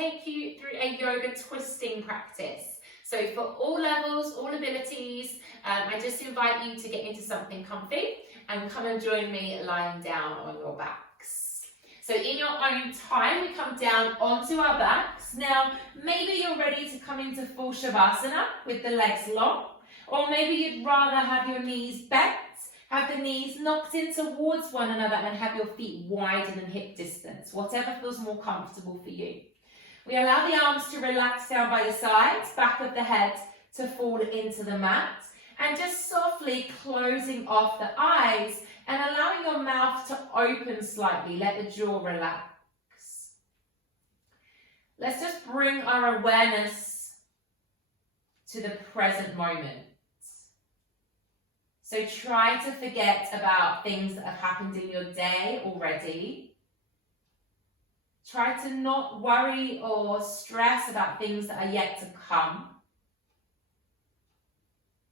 take you through a yoga twisting practice. So for all levels, all abilities, I just invite you to get into something comfy and come and join me lying down on your backs. So in your own time, we come down onto our backs. Now, maybe you're ready to come into full Shavasana with the legs long, or maybe you'd rather have your knees bent, have the knees knocked in towards one another and have your feet wider than hip distance, whatever feels more comfortable for you. We allow the arms to relax down by the sides, back of the head to fall into the mat, and just softly closing off the eyes and allowing your mouth to open slightly. Let the jaw relax. Let's just bring our awareness to the present moment. So try to forget about things that have happened in your day already. Try to not worry or stress about things that are yet to come.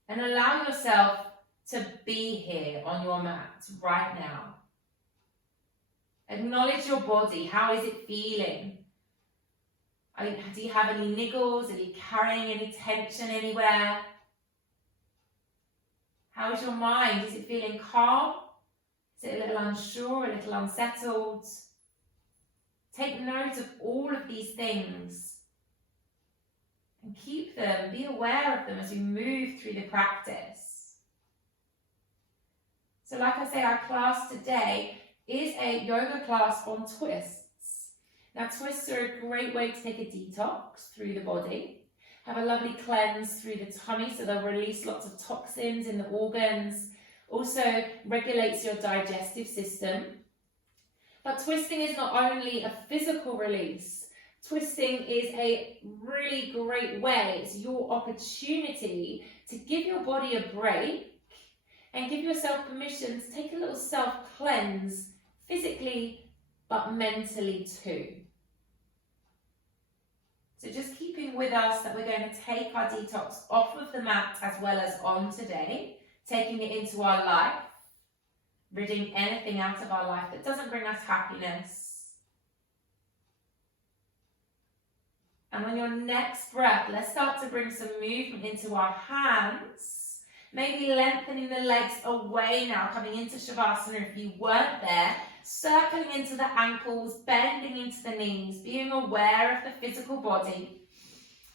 And allow yourself to be here on your mat right now. Acknowledge your body. How is it feeling? Do you have any niggles? Are you carrying any tension anywhere? How is your mind? Is it feeling calm? Is it a little unsure, a little unsettled? Take note of all of these things and keep them, be aware of them as we move through the practice. So like I say, our class today is a yoga class on twists. Now twists are a great way to take a detox through the body, have a lovely cleanse through the tummy, so they'll release lots of toxins in the organs, also regulates your digestive system. But twisting is not only a physical release, twisting is a really great way, it's your opportunity to give your body a break and give yourself permission to take a little self-cleanse, physically but mentally too. So just keeping with us that we're going to take our detox off of the mat as well as on today, taking it into our life, ridding anything out of our life that doesn't bring us happiness. And on your next breath, let's start to bring some movement into our hands. Maybe lengthening the legs away now, coming into Shavasana if you weren't there. Circling into the ankles, bending into the knees, being aware of the physical body.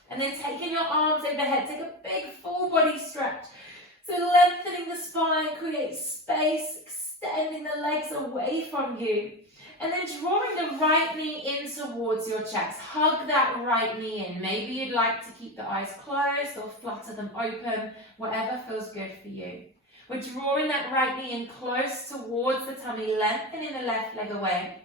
And then taking your arms overhead, take a big full body stretch. So lengthening the spine, create space, extending the legs away from you. And then drawing the right knee in towards your chest. Hug that right knee in. Maybe you'd like to keep the eyes closed or flutter them open, whatever feels good for you. We're drawing that right knee in close towards the tummy, lengthening the left leg away.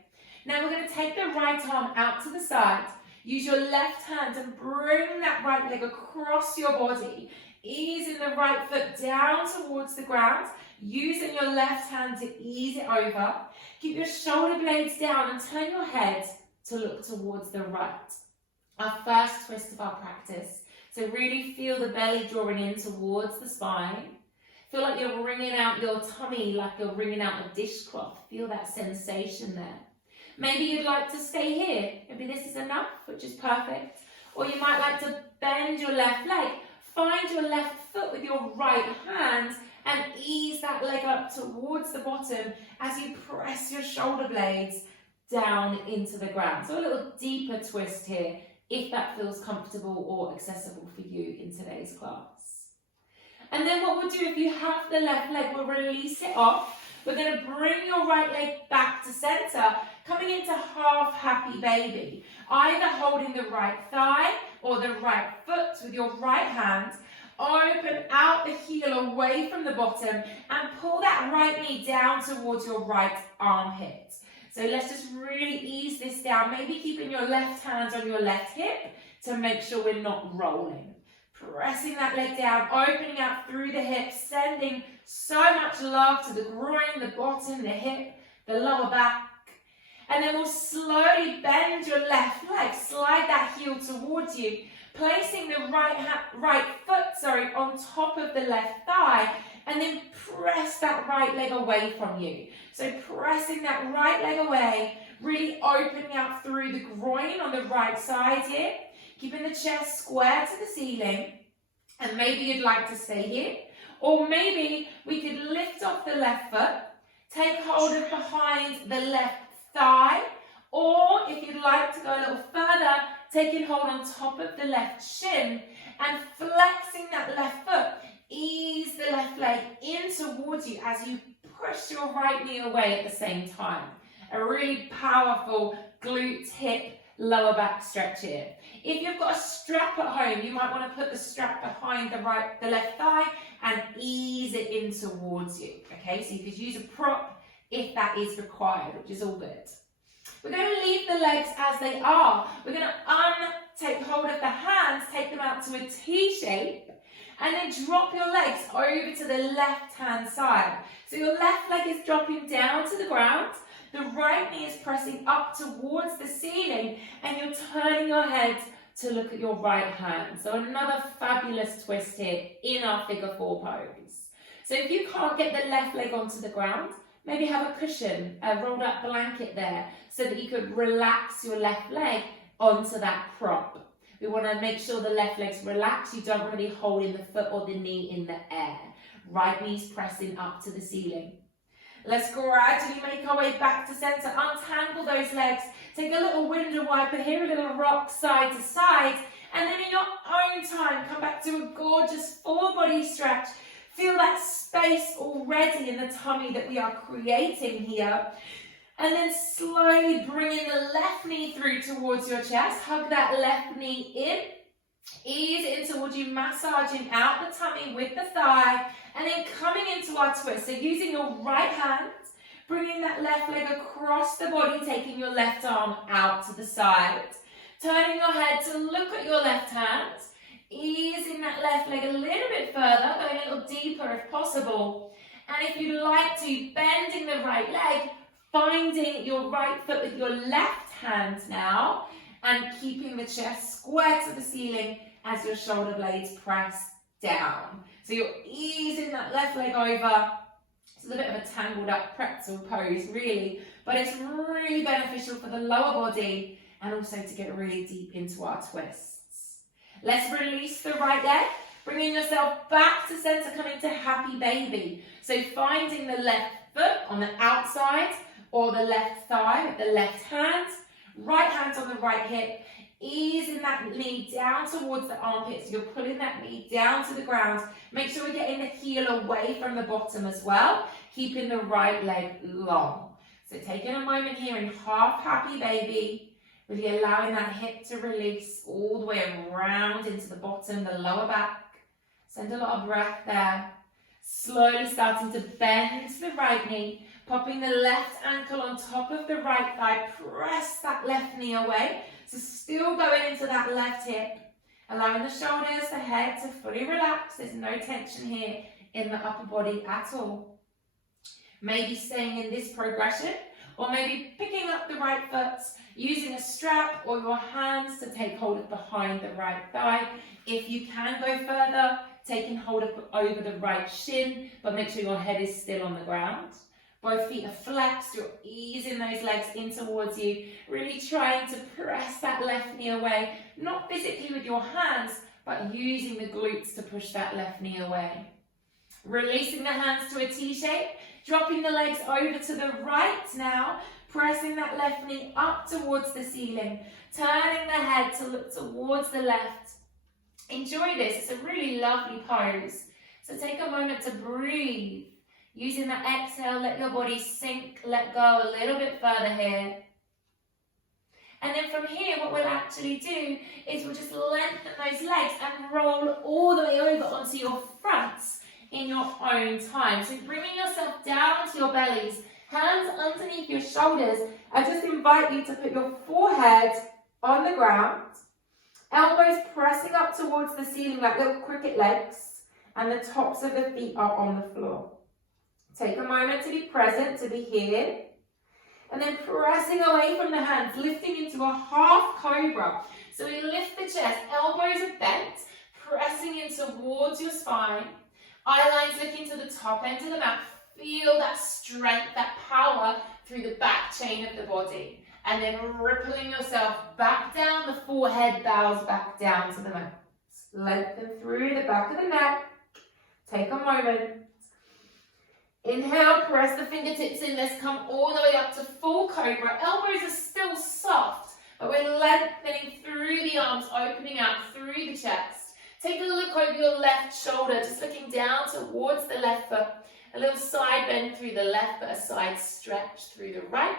Now we're going to take the right arm out to the side. Use your left hand and bring that right leg across your body. Easing the right foot down towards the ground. Using your left hand to ease it over. Keep your shoulder blades down and turn your head to look towards the right. Our first twist of our practice. So really feel the belly drawing in towards the spine. Feel like you're wringing out your tummy, like you're wringing out a dishcloth. Feel that sensation there. Maybe you'd like to stay here. Maybe this is enough, which is perfect. Or you might like to bend your left leg. Find your left foot with your right hand and ease that leg up towards the bottom as you press your shoulder blades down into the ground. So a little deeper twist here, if that feels comfortable or accessible for you in today's class. And then what we'll do, if you have the left leg, we'll release it off. We're going to bring your right leg back to center, coming into half happy baby. Either holding the right thigh or the right foot with your right hand. Open out the heel away from the bottom and pull that right knee down towards your right armpit. So let's just really ease this down. Maybe keeping your left hand on your left hip to make sure we're not rolling. Pressing that leg down, opening out through the hips, sending so much love to the groin, the bottom, the hip, the lower back. And then we'll slowly bend your left leg, slide that heel towards you, placing the right foot on top of the left thigh and then press that right leg away from you. So pressing that right leg away, really opening out through the groin on the right side here, keeping the chest square to the ceiling, and maybe you'd like to stay here, or maybe we could lift off the left foot, take hold of behind the left thigh, or if you'd like to go a little further, taking hold on top of the left shin and flexing that left foot. Ease the left leg in towards you as you push your right knee away at the same time. A really powerful glute, hip, lower back stretch here. If you've got a strap at home, you might want to put the strap behind the left thigh and ease it in towards you. Okay, so you could use a prop if that is required, which is all good. We're going to leave the legs as they are. We're going to take hold of the hands, take them out to a T shape, and then drop your legs over to the left-hand side. So your left leg is dropping down to the ground, the right knee is pressing up towards the ceiling, and you're turning your head to look at your right hand. So another fabulous twist here in our figure 4 pose. So if you can't get the left leg onto the ground, maybe have a cushion, a rolled up blanket there, so that you could relax your left leg onto that prop. We want to make sure the left leg's relaxed. You don't want to be holding the foot or the knee in the air. Right knee's pressing up to the ceiling. Let's gradually make our way back to center. Untangle those legs. Take a little window wiper here, a little rock side to side. And then in your own time, come back to a gorgeous full body stretch. Feel that space already in the tummy that we are creating here. And then slowly bringing the left knee through towards your chest. Hug that left knee in. Ease it in towards you, massaging out the tummy with the thigh. And then coming into our twist. So using your right hand, bringing that left leg across the body, taking your left arm out to the side. Turning your head to look at your left hand. Easing that left leg a little bit further, going a little deeper if possible. And if you'd like to, bending the right leg, finding your right foot with your left hand now, and keeping the chest square to the ceiling as your shoulder blades press down. So you're easing that left leg over. It's a little bit of a tangled up pretzel pose, really, but it's really beneficial for the lower body and also to get really deep into our twists. Let's release the right leg, bringing yourself back to center, coming to happy baby. So finding the left foot on the outside or the left thigh with the left hand, right hand on the right hip, easing that knee down towards the armpits. You're pulling that knee down to the ground. Make sure we're getting the heel away from the bottom as well, keeping the right leg long. So taking a moment here in half happy baby, really allowing that hip to release all the way around into the bottom, the lower back. Send a lot of breath there. Slowly starting to bend the right knee, popping the left ankle on top of the right thigh. Press that left knee away. So still going into that left hip, allowing the shoulders, the head to fully relax. There's no tension here in the upper body at all. Maybe staying in this progression, or maybe picking up the right foot, using a strap or your hands to take hold of behind the right thigh. If you can go further, taking hold of over the right shin, but make sure your head is still on the ground. Both feet are flexed, you're easing those legs in towards you, really trying to press that left knee away, not physically with your hands, but using the glutes to push that left knee away. Releasing the hands to a T shape, dropping the legs over to the right now, pressing that left knee up towards the ceiling, turning the head to look towards the left. Enjoy this, it's a really lovely pose. So take a moment to breathe. Using that exhale, let your body sink, let go a little bit further here. And then from here, what we'll actually do is we'll just lengthen those legs and roll all the way over onto your fronts in your own time. So bringing yourself down to your bellies, hands underneath your shoulders. I just invite you to put your forehead on the ground, elbows pressing up towards the ceiling like little cricket legs, and the tops of the feet are on the floor. Take a moment to be present, to be here. And then pressing away from the hands, lifting into a half cobra. So we lift the chest, elbows are bent, pressing in towards your spine. Eye lines looking to the top end of the mat. Feel that strength, that power through the back chain of the body. And then rippling yourself back down, the forehead bows back down to the mat. Lengthen through the back of the neck. Take a moment. Inhale, press the fingertips in. Let's come all the way up to full cobra. Elbows are still soft, but we're lengthening through the arms, opening out through the chest. Take a look over your left shoulder, just looking down towards the left foot. A little side bend through the left, but a side stretch through the right.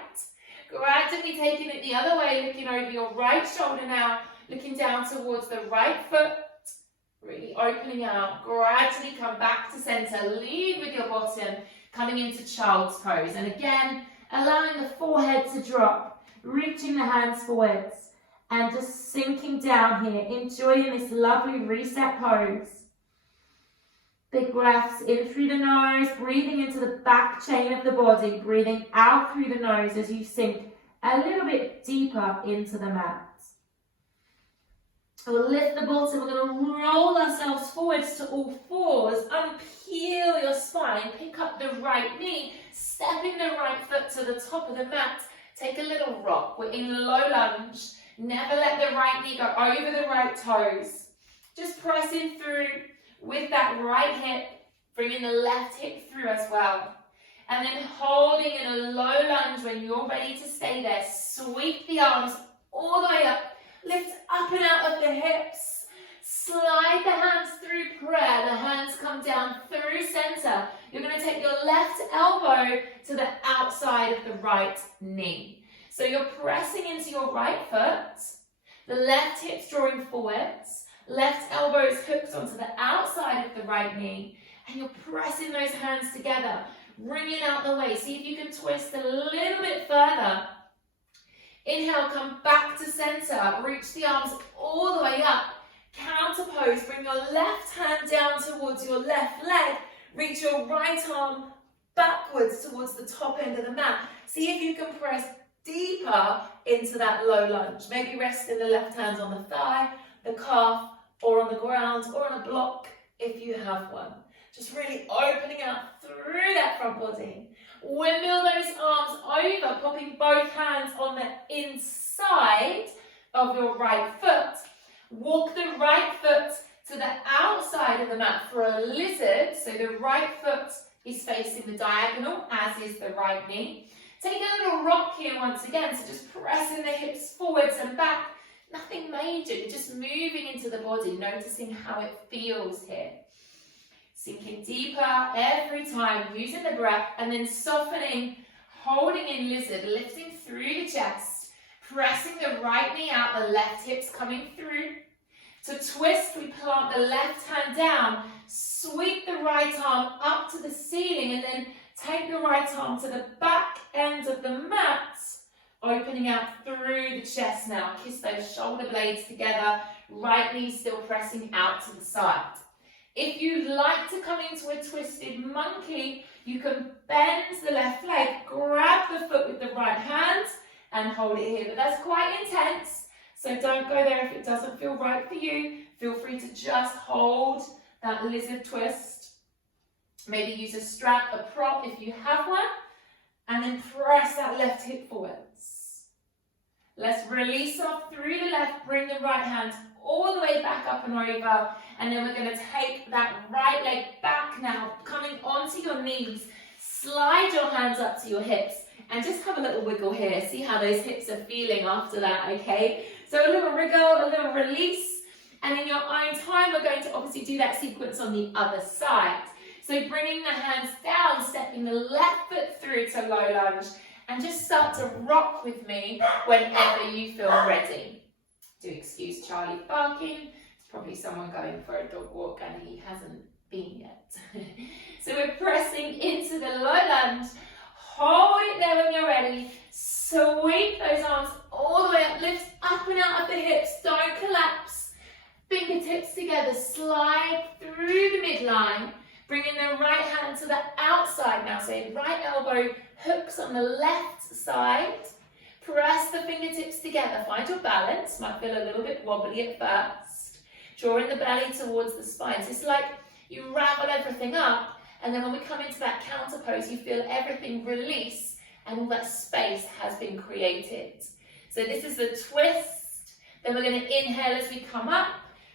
Gradually taking it the other way, looking over your right shoulder now, looking down towards the right foot. Really opening out. Gradually come back to center. Lead with your bottom, coming into child's pose. And again, allowing the forehead to drop, reaching the hands forwards, and just sinking down here, enjoying this lovely reset pose. Big breaths in through the nose, breathing into the back chain of the body, breathing out through the nose as you sink a little bit deeper into the mat. We'll lift the bottom, we're going to roll ourselves forwards to all fours, unpeel your spine, pick up the right knee, stepping the right foot to the top of the mat, take a little rock. We're in low lunge, never let the right knee go over the right toes. Just pressing through with that right hip, bringing the left hip through as well. And then holding in a low lunge when you're ready to stay there. Sweep the arms all the way up. Lift up and out of the hips. Slide the hands through prayer. The hands come down through center. You're going to take your left elbow to the outside of the right knee. So you're pressing into your right foot. The left hip's drawing forwards. Left elbow is hooked onto the outside of the right knee. And you're pressing those hands together. Wringing out the way. See if you can twist a little bit further. Inhale, come back to center. Reach the arms all the way up. Counter pose. Bring your left hand down towards your left leg. Reach your right arm backwards towards the top end of the mat. See if you can press deeper into that low lunge. Maybe resting the left hand on the thigh, the calf, or on the ground, or on a block if you have one. Just really opening out through that front body. Windmill those arms over, popping both hands on the inside of your right foot. Walk the right foot to the outside of the mat for a lizard. So the right foot is facing the diagonal, as is the right knee. Take a little rock here once again, so just pressing the hips forwards and back. Nothing major, you're just moving into the body, noticing how it feels here. Sinking deeper every time, using the breath, and then softening, holding in lizard, lifting through the chest, pressing the right knee out, the left hip's coming through. To twist, we plant the left hand down, sweep the right arm up to the ceiling, and then take the right arm to the back end of the mat, opening out through the chest now. Kiss those shoulder blades together, right knee still pressing out to the side. If you'd like to come into a twisted monkey, you can bend the left leg, grab the foot with the right hand and hold it here. But that's quite intense, so don't go there if it doesn't feel right for you. Feel free to just hold that lizard twist. Maybe use a strap, a prop if you have one, and then press that left hip forwards. Let's release off through the left, bring the right hand all the way back up and over, and then we're going to take that right leg back now, coming onto your knees. Slide your hands up to your hips and just have a little wiggle here. See how those hips are feeling after that, okay? So a little wriggle, a little release, and in your own time we're going to obviously do that sequence on the other side. So bringing the hands down, stepping the left foot through to low lunge, and just start to rock with me whenever you feel ready. Do excuse Charlie barking. It's probably someone going for a dog walk and he hasn't been yet. So we're pressing into the low lunge. Hold it there when you're ready. Sweep those arms all the way up. Lift up and out of the hips. Don't collapse. Fingertips together. Slide through the midline. Bringing the right hand to the outside now. So right elbow hooks on the left side. Press the fingertips together. Find your balance. Might feel a little bit wobbly at first. Drawing the belly towards the spine. So it's like You ravel everything up, and then when we come into that counter pose, you feel everything release, and all that space has been created. So this is the twist. Then we're going to inhale as we come up,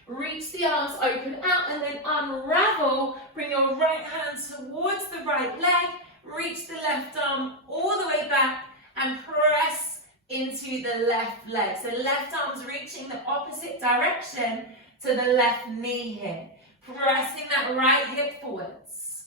reach the arms open out, and then unravel. Bring your right hand towards the right leg, reach the left arm all the way back, and press into the left leg. So left arm's reaching the opposite direction to the left knee here. Pressing that right hip forwards.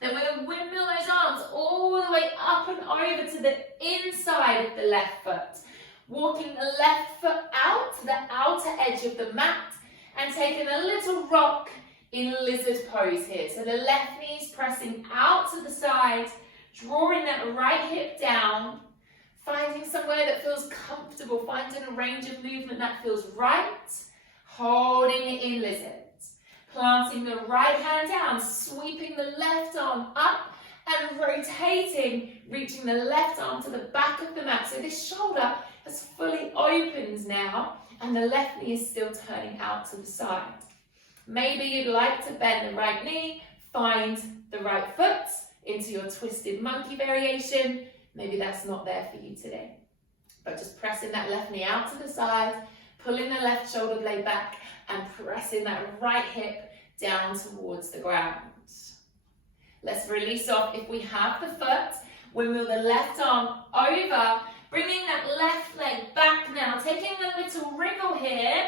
Then we're going to windmill those arms all the way up and over to the inside of the left foot. Walking the left foot out to the outer edge of the mat and taking a little rock in lizard pose here. So the left knee's pressing out to the side, drawing that right hip down, finding somewhere that feels comfortable, finding a range of movement that feels right, holding it in lizard. Planting the right hand down, sweeping the left arm up and rotating, reaching the left arm to the back of the mat. So this shoulder has fully opened now and the left knee is still turning out to the side. Maybe you'd like to bend the right knee, find the right foot into your twisted monkey variation. Maybe that's not there for you today. But just pressing that left knee out to the side, pulling the left shoulder blade back and pressing that right hip down towards the ground. Let's release off if we have the foot. Windmill the left arm over, bringing that left leg back now, taking a little wriggle here,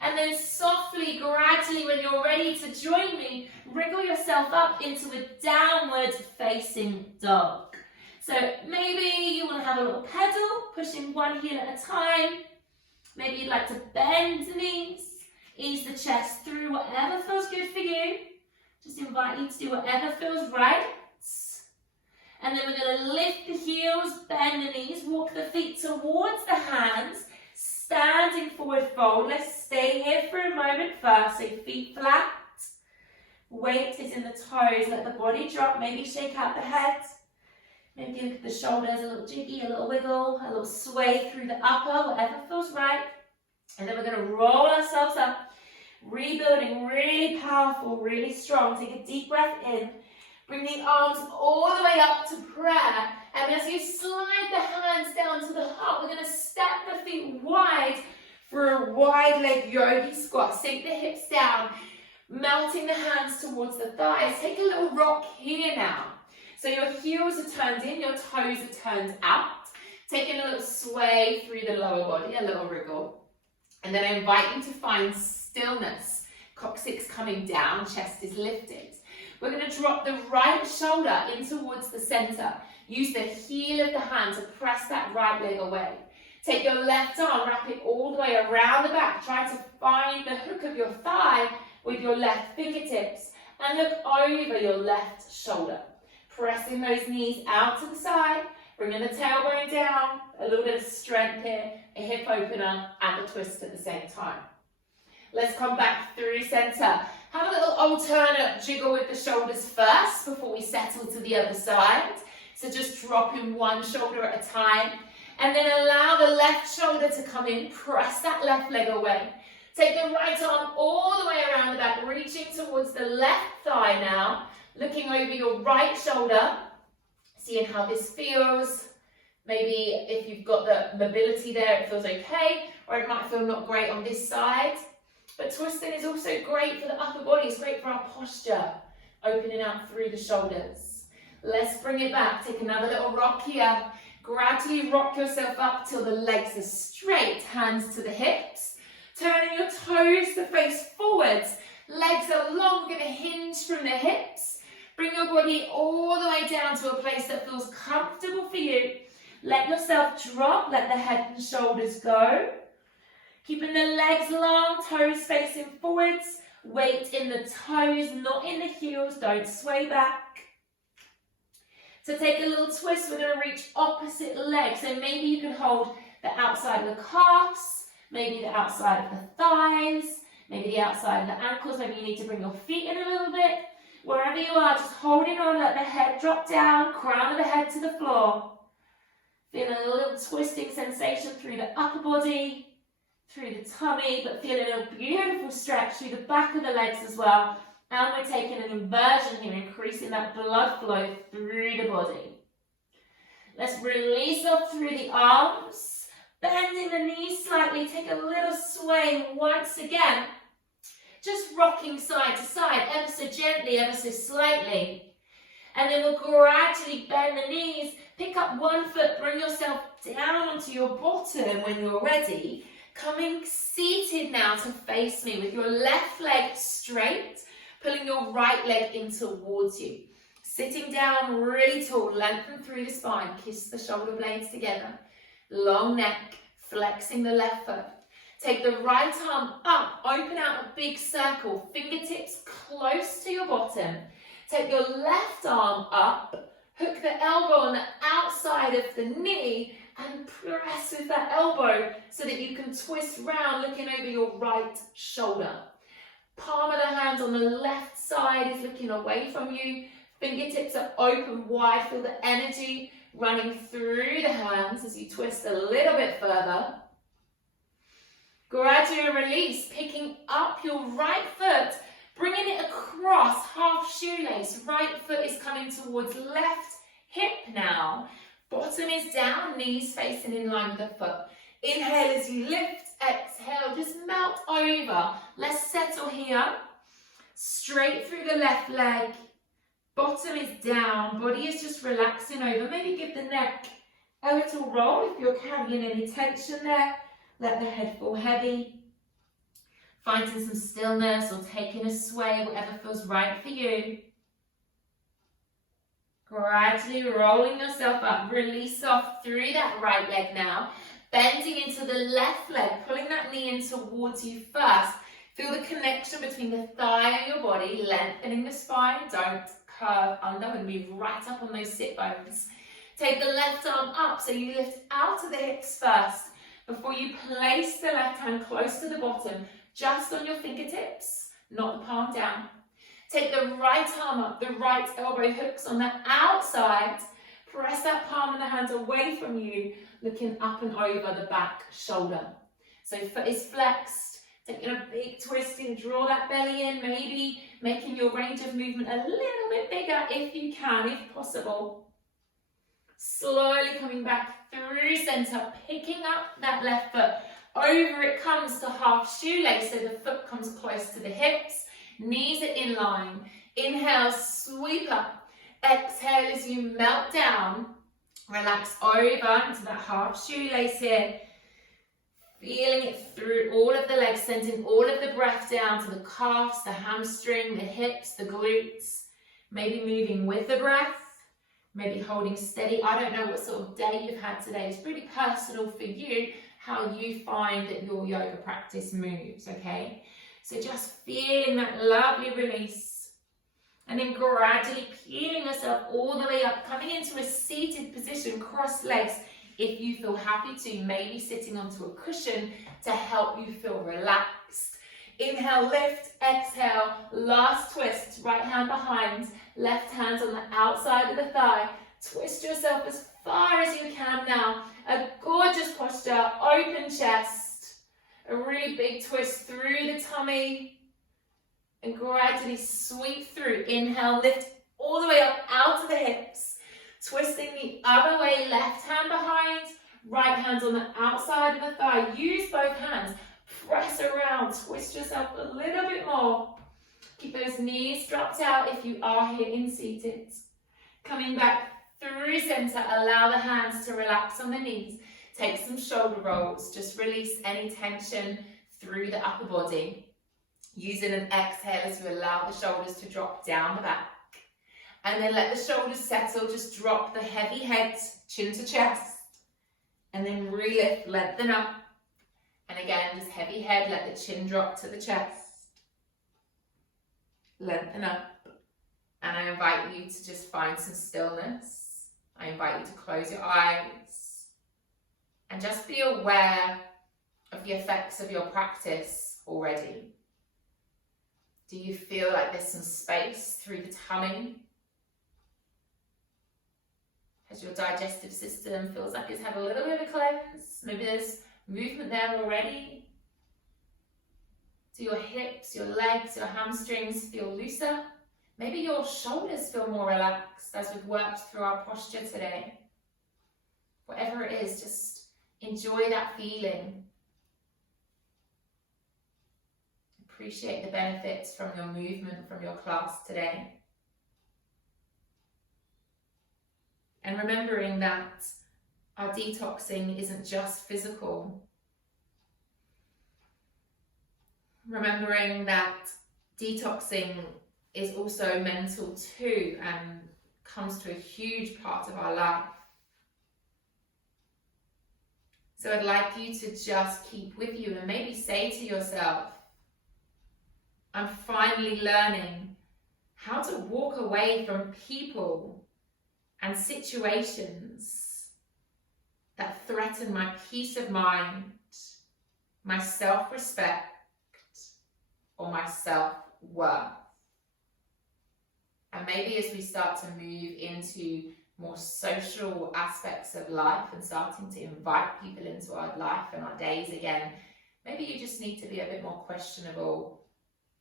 and then softly, gradually, when you're ready to join me, wriggle yourself up into a downward facing dog. So maybe you want to have a little pedal, pushing one heel at a time. Maybe you'd like to bend the knees, ease the chest through, whatever feels good for you. Just invite you to do whatever feels right. And then we're going to lift the heels, bend the knees, walk the feet towards the hands, standing forward fold. Let's stay here for a moment first. So feet flat, weight is in the toes, let the body drop, maybe shake out the head. Maybe look at the shoulders, a little jiggy, a little wiggle, a little sway through the upper, whatever feels right. And then we're going to roll ourselves up, rebuilding, really powerful, really strong. Take a deep breath in. Bring the arms all the way up to prayer. And as you slide the hands down to the heart, we're going to step the feet wide for a wide leg yogi squat. Sink the hips down, melting the hands towards the thighs. Take a little rock here now. So your heels are turned in, your toes are turned out. Taking a little sway through the lower body, a little wriggle. And then I invite you to find stillness. Coccyx coming down, chest is lifted. We're going to drop the right shoulder in towards the center. Use the heel of the hand to press that right leg away. Take your left arm, wrap it all the way around the back. Try to find the hook of your thigh with your left fingertips. And look over your left shoulder. Pressing those knees out to the side. Bringing the tailbone down. A little bit of strength here. A hip opener and a twist at the same time. Let's come back through center. Have a little alternate jiggle with the shoulders first before we settle to the other side. So just dropping one shoulder at a time. And then allow the left shoulder to come in. Press that left leg away. Take the right arm all the way around the back, reaching towards the left thigh now. Looking over your right shoulder. Seeing how this feels. Maybe if you've got the mobility there, it feels okay. Or it might feel not great on this side. But twisting is also great for the upper body. It's great for our posture. Opening out through the shoulders. Let's bring it back. Take another little rock here. Gradually rock yourself up till the legs are straight. Hands to the hips. Turning your toes to face forwards. Legs are long. We're going to hinge from the hips. Bring your body all the way down to a place that feels comfortable for you. Let yourself drop. Let the head and shoulders go. Keeping the legs long, toes facing forwards. Weight in the toes, not in the heels. Don't sway back. So take a little twist. We're going to reach opposite legs. So maybe you can hold the outside of the calves. Maybe the outside of the thighs. Maybe the outside of the ankles. Maybe you need to bring your feet in a little bit. Wherever you are, just holding on. Let the head drop down. Crown of the head to the floor. Feeling a little twisting sensation through the upper body. Through the tummy, but feeling a beautiful stretch through the back of the legs as well, And we're taking an inversion here, increasing that blood flow through the body. Let's release up through the arms, bending the knees slightly, take a little sway once again. Just rocking side to side, ever so gently, ever so slightly. And then we'll gradually bend the knees, pick up one foot, bring yourself down onto your bottom when you're ready. Coming seated now to face me with your left leg straight, pulling your right leg in towards you. Sitting down really tall, lengthen through the spine, kiss the shoulder blades together. Long neck, flexing the left foot. Take the right arm up, open out a big circle, fingertips close to your bottom. Take your left arm up, hook the elbow on the outside of the knee and press with that elbow so that you can twist round, looking over your right shoulder. Palm of the hand on the left side is looking away from you. Fingertips are open wide. Feel the energy running through the hands as you twist a little bit further. Gradual release, picking up your right foot, bringing it across, half shoelace. Right foot is coming towards left hip now. Bottom is down, knees facing in line with the foot. Inhale as you lift, exhale, just melt over. Let's settle here. Straight through the left leg. Bottom is down, body is just relaxing over. Maybe give the neck a little roll if you're carrying any tension there. Let the head fall heavy. Finding some stillness or taking a sway, whatever feels right for you. Gradually rolling yourself up, release off through that right leg now. Bending into the left leg, pulling that knee in towards you first. Feel the connection between the thigh and your body, lengthening the spine. Don't curve under and move right up on those sit bones. Take the left arm up so you lift out of the hips first before you place the left hand close to the bottom, just on your fingertips, not the palm down. Take the right arm up, the right elbow hooks on the outside. Press that palm of the hand away from you, looking up and over the back shoulder. So foot is flexed, taking a big twist in, draw that belly in, maybe making your range of movement a little bit bigger if you can, if possible. Slowly coming back through center, picking up that left foot. Over it comes to half shoelace, so the foot comes close to the hips. Knees are in line. Inhale, sweep up. Exhale as you melt down. Relax over into that half shoelace here. Feeling it through all of the legs, sending all of the breath down to the calves, the hamstring, the hips, the glutes. Maybe moving with the breath. Maybe holding steady. I don't know what sort of day you've had today. It's pretty personal for you how you find that your yoga practice moves, okay? So just feeling that lovely release. And then gradually peeling yourself all the way up, coming into a seated position, cross legs. If you feel happy to, maybe sitting onto a cushion to help you feel relaxed. Inhale, lift, exhale, last twist, right hand behind, left hand on the outside of the thigh. Twist yourself as far as you can now. A gorgeous posture, open chest, a really big twist through the tummy, and gradually sweep through. Inhale, lift all the way up out of the hips. Twisting the other way, left hand behind, right hand on the outside of the thigh. Use both hands. Press around, twist yourself a little bit more. Keep those knees dropped out if you are here in seated. Coming back through center, allow the hands to relax on the knees. Take some shoulder rolls, just release any tension through the upper body. Using an exhale as you allow the shoulders to drop down the back. And then let the shoulders settle, just drop the heavy head, chin to chest. And then re-lift, lengthen up. And again, just heavy head, let the chin drop to the chest. Lengthen up. And I invite you to just find some stillness. I invite you to close your eyes. And just be aware of the effects of your practice already. Do you feel like there's some space through the tummy? As your digestive system feels like it's had a little bit of a cleanse. Maybe there's movement there already. Do your hips, your legs, your hamstrings feel looser? Maybe your shoulders feel more relaxed as we've worked through our posture today. Whatever it is, just enjoy that feeling. Appreciate the benefits from your movement, from your class today. And remembering that our detoxing isn't just physical. Remembering that detoxing is also mental too, and comes to a huge part of our life. So I'd like you to just keep with you and maybe say to yourself, I'm finally learning how to walk away from people and situations that threaten my peace of mind, my self-respect, or my self-worth. And maybe as we start to move into more social aspects of life and starting to invite people into our life and our days again, maybe you just need to be a bit more questionable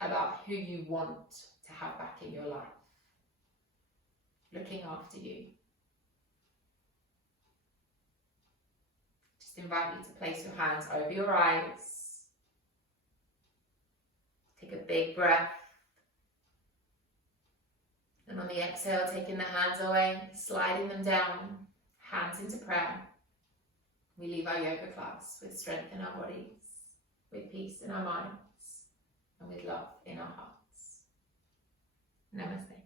about who you want to have back in your life, looking after you. Just invite you to place your hands over your eyes. Take a big breath. And on the exhale, taking the hands away, sliding them down, hands into prayer. We leave our yoga class with strength in our bodies, with peace in our minds, and with love in our hearts. Namaste.